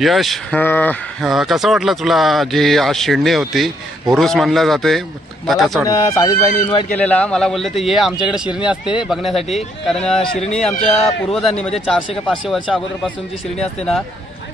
यश, कसं वाटलं तुला जी आज शिरणी होती, उरूस म्हणलं जाते, मला साजिदबाईंनी इन्व्हाइट केलेला. मला बोलले ते ये आमच्याकडे शिरणी असते बघण्यासाठी. कारण शिरणी आमच्या पूर्वजांनी म्हणजे 400 का 500 वर्षा अगोदरपासूनची शिरणी असते ना,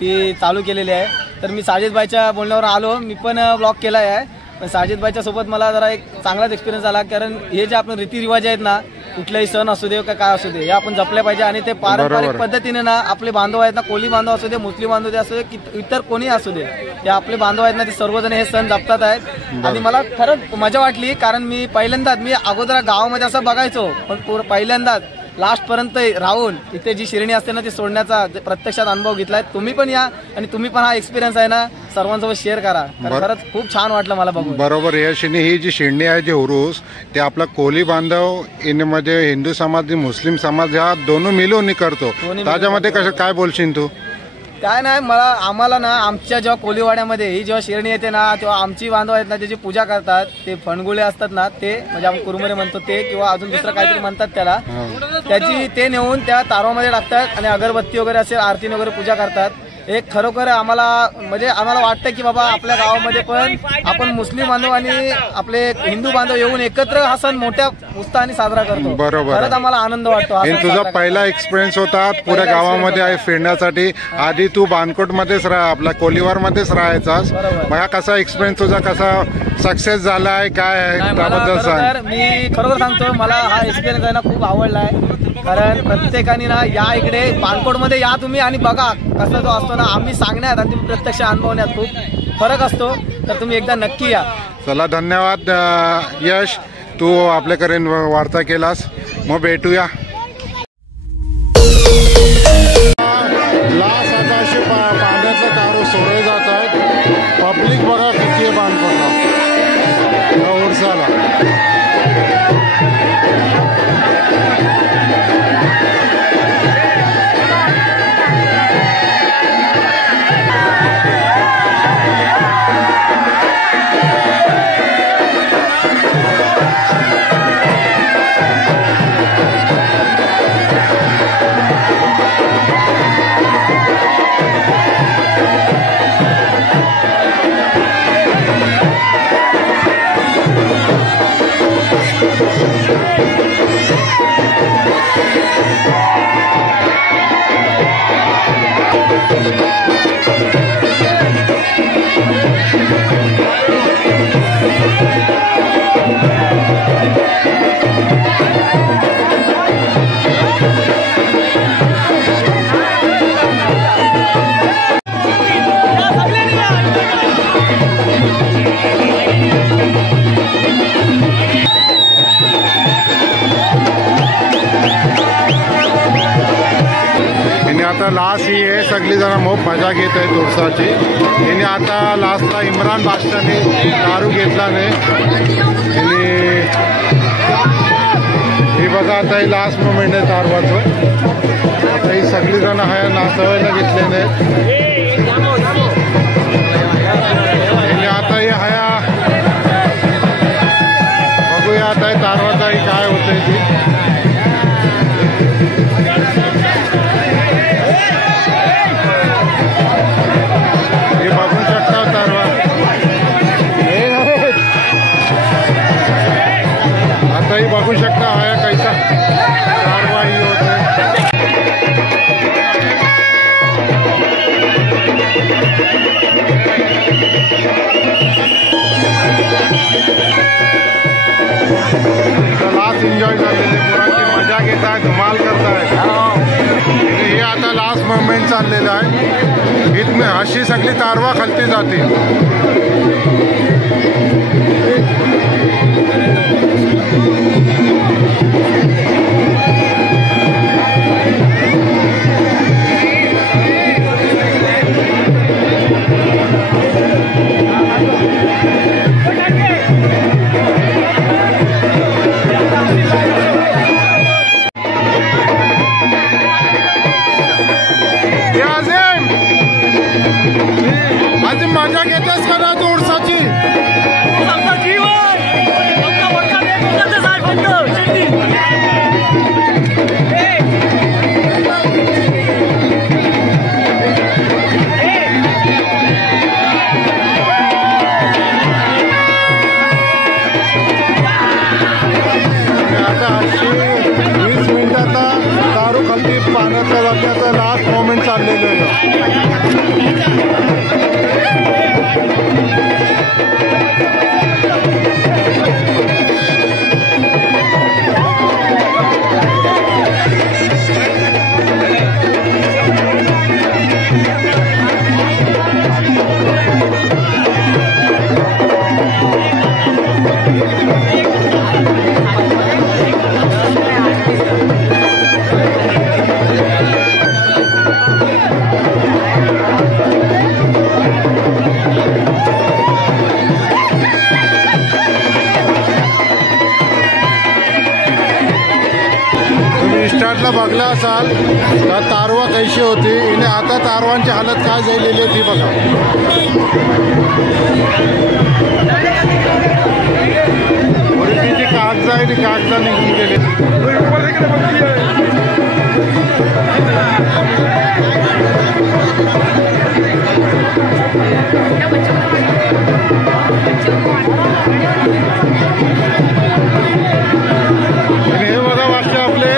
ती चालू केलेली आहे. तर मी साजिदबाईच्या बोलण्यावर आलो, मी पण ब्लॉग केला आहे. पण साजिदबाईच्या सोबत मला जरा एक चांगलाच एक्सपिरियन्स आला. कारण हे जे आपण रीतिरिवाज आहेत ना, कुठलाही सण असू दे का काय असू दे, हे आपण जपले पाहिजे. आणि ते पारंपरिक पद्धतीने ना आपले बांधव आहेत ना, कोळी बांधव असू दे, मुस्लिम बांधव दे असू दे, इतर कोणी असू दे, ते आपले बांधव आहेत ना, ते सर्वजण हे सण जपतात आहेत. आणि मला खरंच मजा वाटली. कारण मी पहिल्यांदाच, मी अगोदर गावामध्ये असं बघायचो, पण पहिल्यांदाच लास्ट पर्यंत राहून इथे जी शिरणी असते ना ती सोडण्याचा प्रत्यक्षात अनुभव घेतलाय. तुम्ही पण या आणि तुम्ही पण हा एक्सपिरियन्स आहे ना सर्वांसोबत शेअर करा. खरंच खूप छान वाटलं मला बघून. बरोबर. यशनी ही जी शिरणी आहे, जे उरूस, ते आपला कोळी बांधव म्हणजे हिंदू समाज मुस्लिम समाज ह्या दोन्ही मिळून करतो. त्याच्यामध्ये कसं काय बोलशील तू? काय नाही, आम्हाला ना आमच्या जेव्हा कोलीवाड्यामध्ये ही जेव्हा शिरणी येते ना, तेव्हा आमची बांधव आहेत ना त्याची पूजा करतात. ते फणगुळे असतात ना, ते म्हणजे आपण कुरमुरे म्हणतो ते, किंवा अजून दुसरं काहीतरी म्हणतात त्याला, त्याची ते नेऊन त्या तारवामध्ये टाकतात आणि अगरबत्ती वगैरे असेल आरतीने वगैरे पूजा करतात. एक खरोखर आम्हाला वाटतं की बाबा आपल्या गावामध्ये पण आपण मुस्लिम बांधव आणि आपले हिंदू बांधव येऊन एकत्र हा सण मोठ्या उत्साहाने साजरा करतो. बरोबर. खरंच आम्हाला आनंद वाटतो. तुझा पहिला एक्सपिरियन्स होता पुऱ्या गावामध्ये फिरण्यासाठी. आधी तू बानकोट मध्येच आपला कोलीवार मध्येच राहायचास. मग कसा एक्सपिरियन्स तुझा, कसा सक्सेस झाला आहे, काय आहे त्याबद्दल सांग. मी खरोखर सांगतो, मला हा एक्सपिरियन्स आहे ना खूप आवडला आहे. कारण प्रत्येकाने ना या इकडे बानकोट मध्ये या तुम्ही आणि बघा कसा तो असतो ना. आम्ही सांगण्यात आणि तुम्ही प्रत्यक्ष अनुभवण्यात खूप फरक असतो. तर तुम्ही एकदा नक्की या. चला, धन्यवाद यश, तू आपल्याकडे वार्ता केलास. मग भेटूया. लास्ट आता असे पाण्याचा तारू सोडले जात आहेत. पब्लिक बघा किती बानकोटला उरसाला. आता लास्ट ही आहे, सगळी जण खूप मजा घेत आहेत उरसाची. याने आता लास्टला इम्रान बादशाहने दारू घेतला नाही. हे बघा आता हे लास्ट मोमेंट आहे तारवाचं. आता ही सगळी जण हया नाचवायला घेतले नाहीत. आता हे हया बघूया आता हे तारवाचाही काय होतंय ती. आताही बघू शकता हया कैसा कारवाई होत आहे. लास्ट एन्जॉय झालेले, पुराची मजा घेत आहे, धमाल करताय. हे आता लास्ट मोमेंट चाललेलं आहे. इथं अशी सगळी तारवा खालती जाते. आज मजा घेतेस का ना तू उरसाची? बघला असाल तर तारवा कैशी होती आणि आता तारवांची हालत काय झालेली आहे ती बघा. जी कागज आहे ती कागदा निघून गेले. हे बघा वाक्य आपले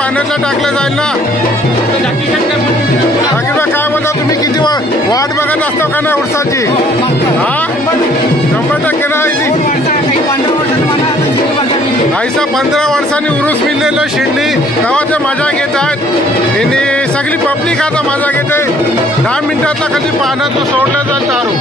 पाण्यातला टाकलं जाईल ना. काय म्हणता तुम्ही किती वाट बघत असतो का नाही उरसाची? हा 100% नाही. ऐसा 15 वर्षांनी उरूस मिळलेलं शिंडी गावाच्या मजा घेत आहेत आणि सगळी पब्लिक आता मजा घेते. 10 मिनिटातला कधी पाण्यात सोडलं जात तारू.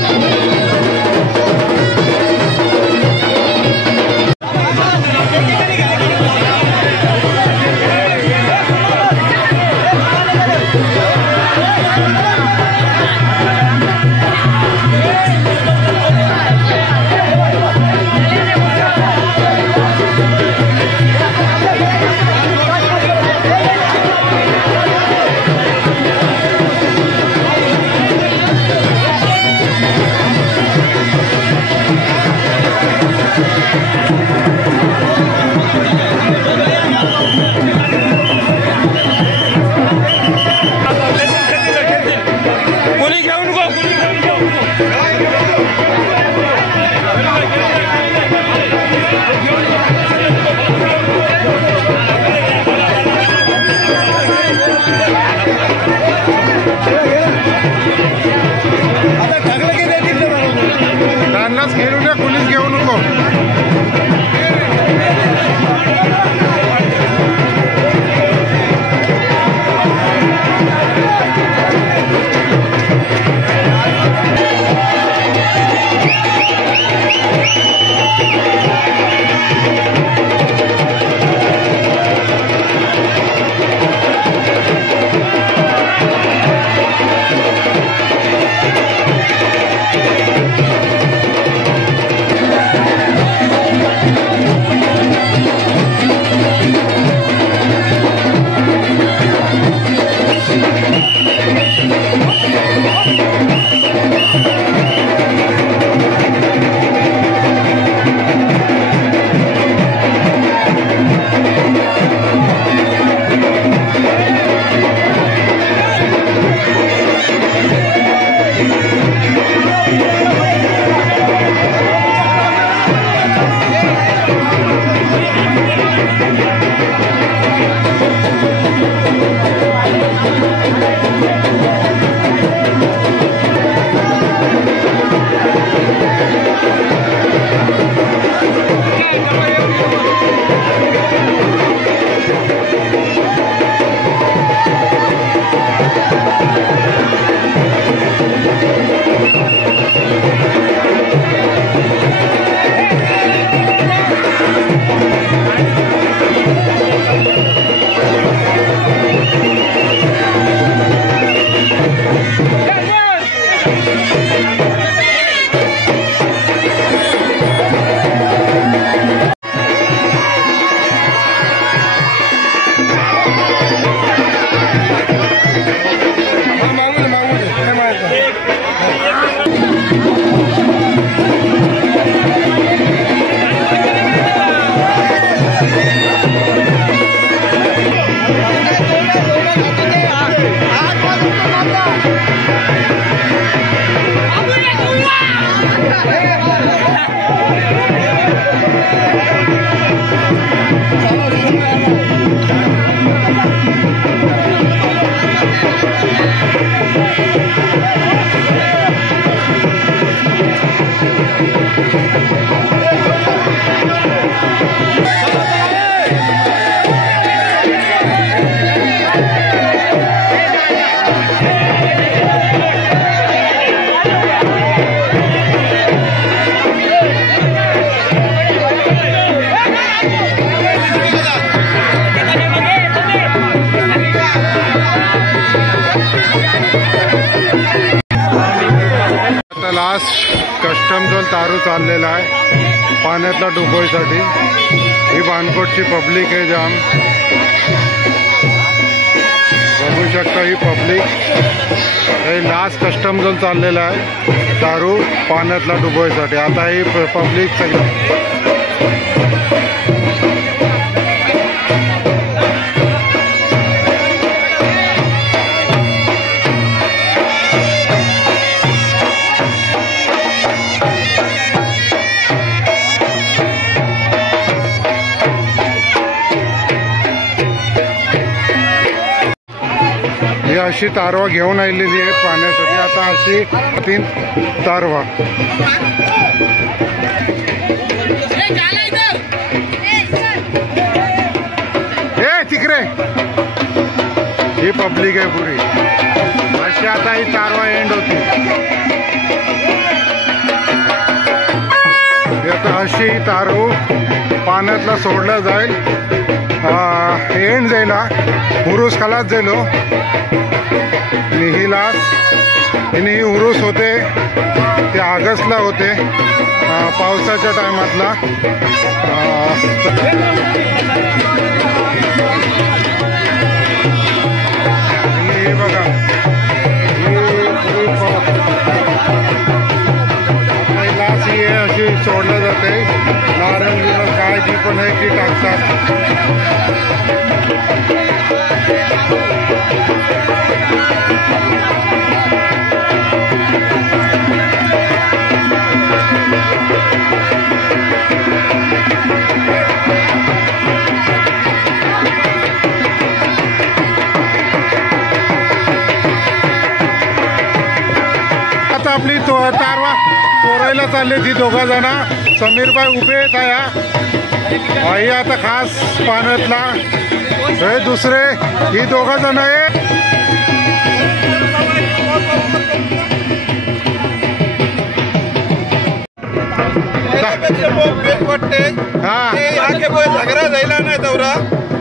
लास्ट कस्टम झोन तारू चाललेला आहे पाण्यातला डुबोईसाठी। ही बानकोटची पब्लिक आहे जाम, बघू शकता ही पब्लिक। हे लास्ट कस्टम झोन चाललेला आहे तारू पाण्यातला डुबोईसाठी। आता ही पब्लिक सगळी अशी तारवा घेऊन आलेली आहे पाण्यासाठी। आता अशी 3 तारवा तिकडे ही पब्लिक आहे पुरी। अशी आता ही तारवा एंड होती। आता अशी तारू पाण्यातला सोडला जाईल, एंड जायला उरूस खलास जायलो। ही लास्ट ही उरूस होते ते ऑगस्टला होते पावसाच्या टायमातला। हे बघा ही लास्ट ही अशी सोडलं जाते। नारळ काय जी पण आहे ती टाकतात। आता आपली तारवा चोरायला चालली ती दोघा जण। समीरबाई उभे आहेत आई आता खास पाण्यातला। हे दुसरे ही दोघा जण आहे। झगडा जायला नाही दौरा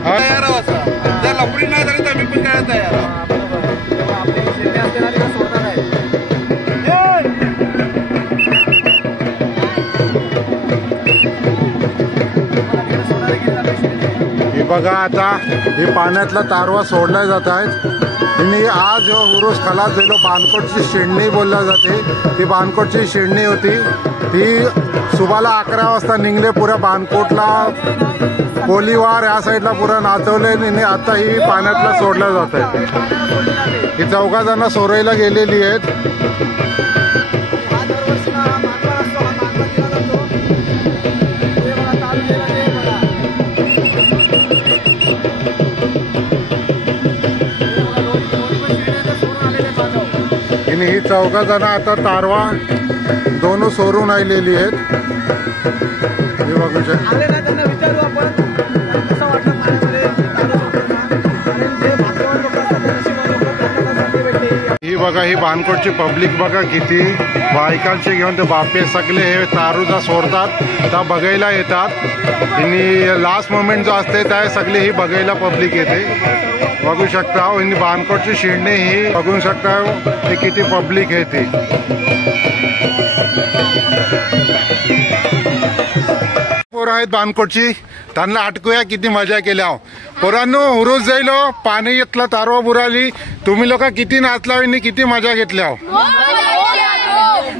तयार असा जर लपडी नाही झाली तर आम्ही पण काय तयार। हे बघा आता हे पाण्यातला तारवा सोडल्या जात आहेत। आणि आज उरूस खलास झालो बानकोटची शेंडणी बोलल्या जाते। ती बानकोटची शेंडणी होती ती सुबाला 11 वाजता निघले पुऱ्या बानकोटला कोलीवार या साईडला पुरा नाचवले आणि आता ही पाण्यातला सोडल्या जात आहे। ही 4 जण सोरायला गेलेली आहेत। ही 4 जण आता तारवा दोन सोडून आलेली आहेत। हे बघू शकता ही बघा ही बानकोटची पब्लिक बघा किती बायकांचे घेऊन ते बापे सगळे हे तारूचा सोडतात त्या बघायला येतात। आणि लास्ट मोमेंट जो असते त्या सगळे ही बघायला पब्लिक येते बघू शकता। आणि बानकोटची शेंडणी ही बघू शकता हे किती पब्लिक आहे ती। पोरं आहेत बानकोटची त्यांना अटकूया किती मजा केल्या पोरांनो। उरूस जायलो पाणी येतला तारवा बुराली तुम्ही लोक किती नाचला आणि किती मजा घेतल्या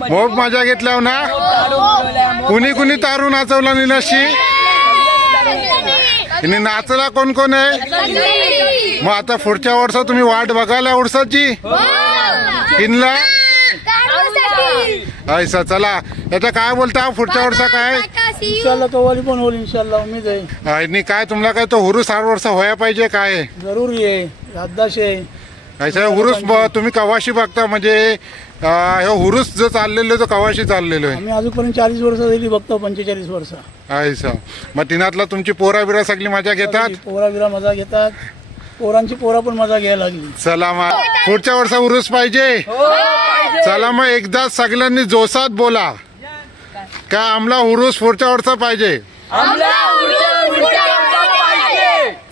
खूप मजा घेतल्या ना। कुणी कुणी तारू नाचवला निनाशी आणि नाचला कोण कोण आहे। मग आता पुढच्या वर्षात तुम्ही वाट बघायला उरसाची किनला ऐसा। चला आता काय बोलता पुढच्या वर्षा काय इंशाल्लाह तो वाली पण होईल इंशाल्लाह उम्मीद आहे। आणि काय तुम्हाला काय तो हुरूस 8 वर्ष व्हायला पाहिजे काय जरूरी आहे याददाश आहे ऐसा। हुरूस तुम्ही कवाशी बघता म्हणजे हे हुरूस जो चाललेलो तो कवाशी चाललेलो आहे। आम्ही अजूनपर्यंत 40 वर्ष झाली बघतो 45 वर्ष ऐसा। मग तिनातला तुमची पोरा बिरा सगळी मजा घेतात पोरा बिरा मजा घेतात पोरांची पोरा पण मजा घ्यायला लागली। चला मग पुढच्या वर्षा उरूस पाहिजे। चला मग एकदा सगळ्यांनी जोशात बोला का आम्हाला उरूस पुढच्या वर्षा पाहिजे।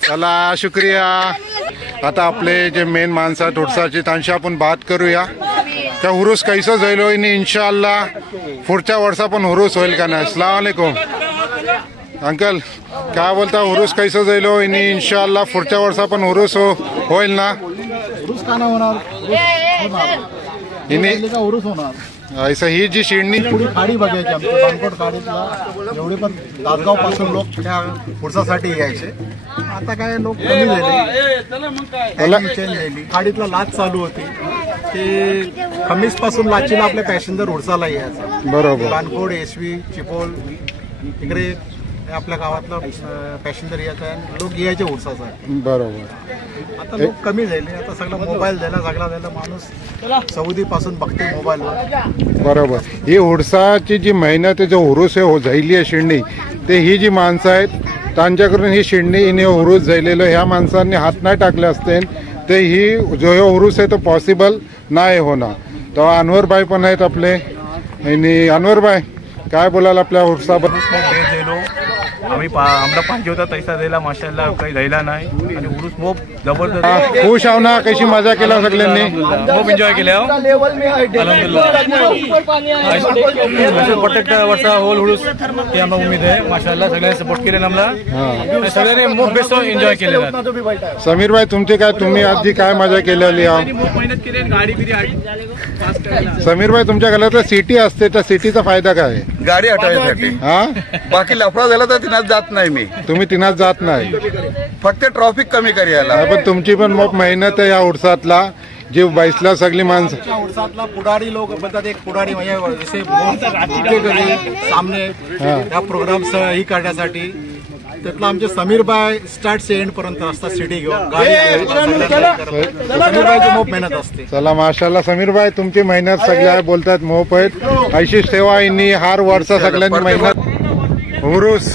चला शुक्रिया। आता आपले जे मेन माणसं उरसाची त्यांची आपण बात करूया। का हुरूस कैसं जाईल आणि इन्शाअल्लाह पुढच्या वर्षा पण हुरूस होईल का नाही. अस्सलाम वालेकुम अंकल, काय बोलता, हुरूस कैसं जाईल आणि इन्शाअल्लाह पुढच्या वर्षा पण हुरूस होईल ना. उरूस का नाही होणार, उरूस होणार. ऐसा ही जी शिडणी पुढी खाडी बघायची आमच्या बानकोट खाडीतला एवढे पण तासगाव पासून लोक त्या पुढच्यासाठी यायचे. आता काय लोक कमी झाले, चेंज झाली. खाडीतला लाच चालू होती ते खमीस पासून लाचीला आपले पॅसेंजर उडसाला यायचा. बरोबर. बानकोट, एसवी, चिपोल इकडे आपल्या गावातला पॅसेंजर यायचा आणि लोक यायचे उडसासाठी. बरोबर. आता लोक कमी झाले. आता सगळा मोबाईल द्यायला सगळा द्यायला माणूस सौदी पासून बघते मोबाईलवर. बरोबर. ही उडसाची जी मेहनत आहे, जो हुरूस आहे झायली आहे शिडणी, ते ही जी माणसं आहेत त्यांच्याकडून ही शिडणी हिने हुरूस झालेलं. ह्या माणसांनी हात नाही टाकले असते ते ही जो हुरूस आहे तो पॉसिबल नाही होणार. तेव्हा अनवरबाई पण आहेत आपले. आणि अनवरबाई काय बोलाल आपल्या हुरूसाबद्दल. आम्ही आम्हाला पाहिजे होता तैसा द्यायला माशाल्लाह काही द्यायला नाही आणि उरूस मोप जबरदस्त. खुश आहो ना, कशी मजा केला सगळ्यांनी, खूप एन्जॉय केले. प्रत्येक वर्षा होल हुरूस ही आम्हाला उमेद आहे. माशाल्लाह सगळ्यांनी सपोर्ट केले आम्हाला, सगळ्यांनी मोप बेस्ट एन्जॉय केलेला. समीर भाई तुमचे काय, तुम्ही आधी काय मजा केलेली आहे. मेहनत केली, गाडी बिडी. समीर भाई तुमच्या घरात सिटी असते, त्या सिटीचा फायदा काय आहे. गाडी हटवायसाठी. हा, बाकी लफडा झाला तर तिनात जात नाही मी. तुम्ही तिनात जात नाही, फक्त ट्रॉफिक कमी करायला. पण तुमची पण मग मेहनत आहे या उडसातला जी बैसला सगळी माणसं. उडसातला पुढारी लोक म्हणतात, एक पुढारी म्हणजे जसे सामने या प्रोग्राम ही करण्यासाठी त्यातला आमचे समीर बाय स्टार्ट से एंड पर्यंत असतात. सिटी घेऊन गाडी समीर बायची खूप मेहनत असते. चला माशाल्लाह समीर भाई तुमची मेहनत सगळ्या बोलतात मोप आहेत. अशीच ठेवा. यांनी हार वर्षा सगळ्यांनी मेहनत. हुरूस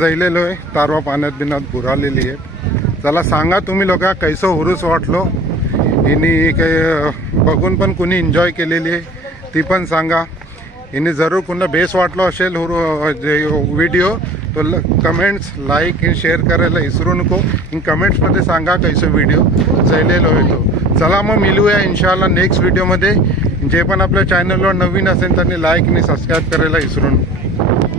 जायलेलो आहे, तारवा पाण्यात बिनात बुरालेली आहे. चला सांगा तुम्ही लोक कैसं हुरूस वाटलो. हिनी काही बघून पण कुणी एन्जॉय केलेली आहे ती पण सांगा. हिने जरूर कुणा बेस वाटलो असेल व्हिडिओ तो कमेंट्स लाईक आणि शेअर करायला विसरू नको. कमेंट्समध्ये सांगा कैसं व्हिडिओ जायलेलो होतो. चला मग मिळूया इन्शाअल्लाह नेक्स्ट व्हिडिओमध्ये. जे पण आपल्या चॅनलवर नवीन असेल त्यांनी लाईक आणि सबस्क्राईब करायला विसरू नको.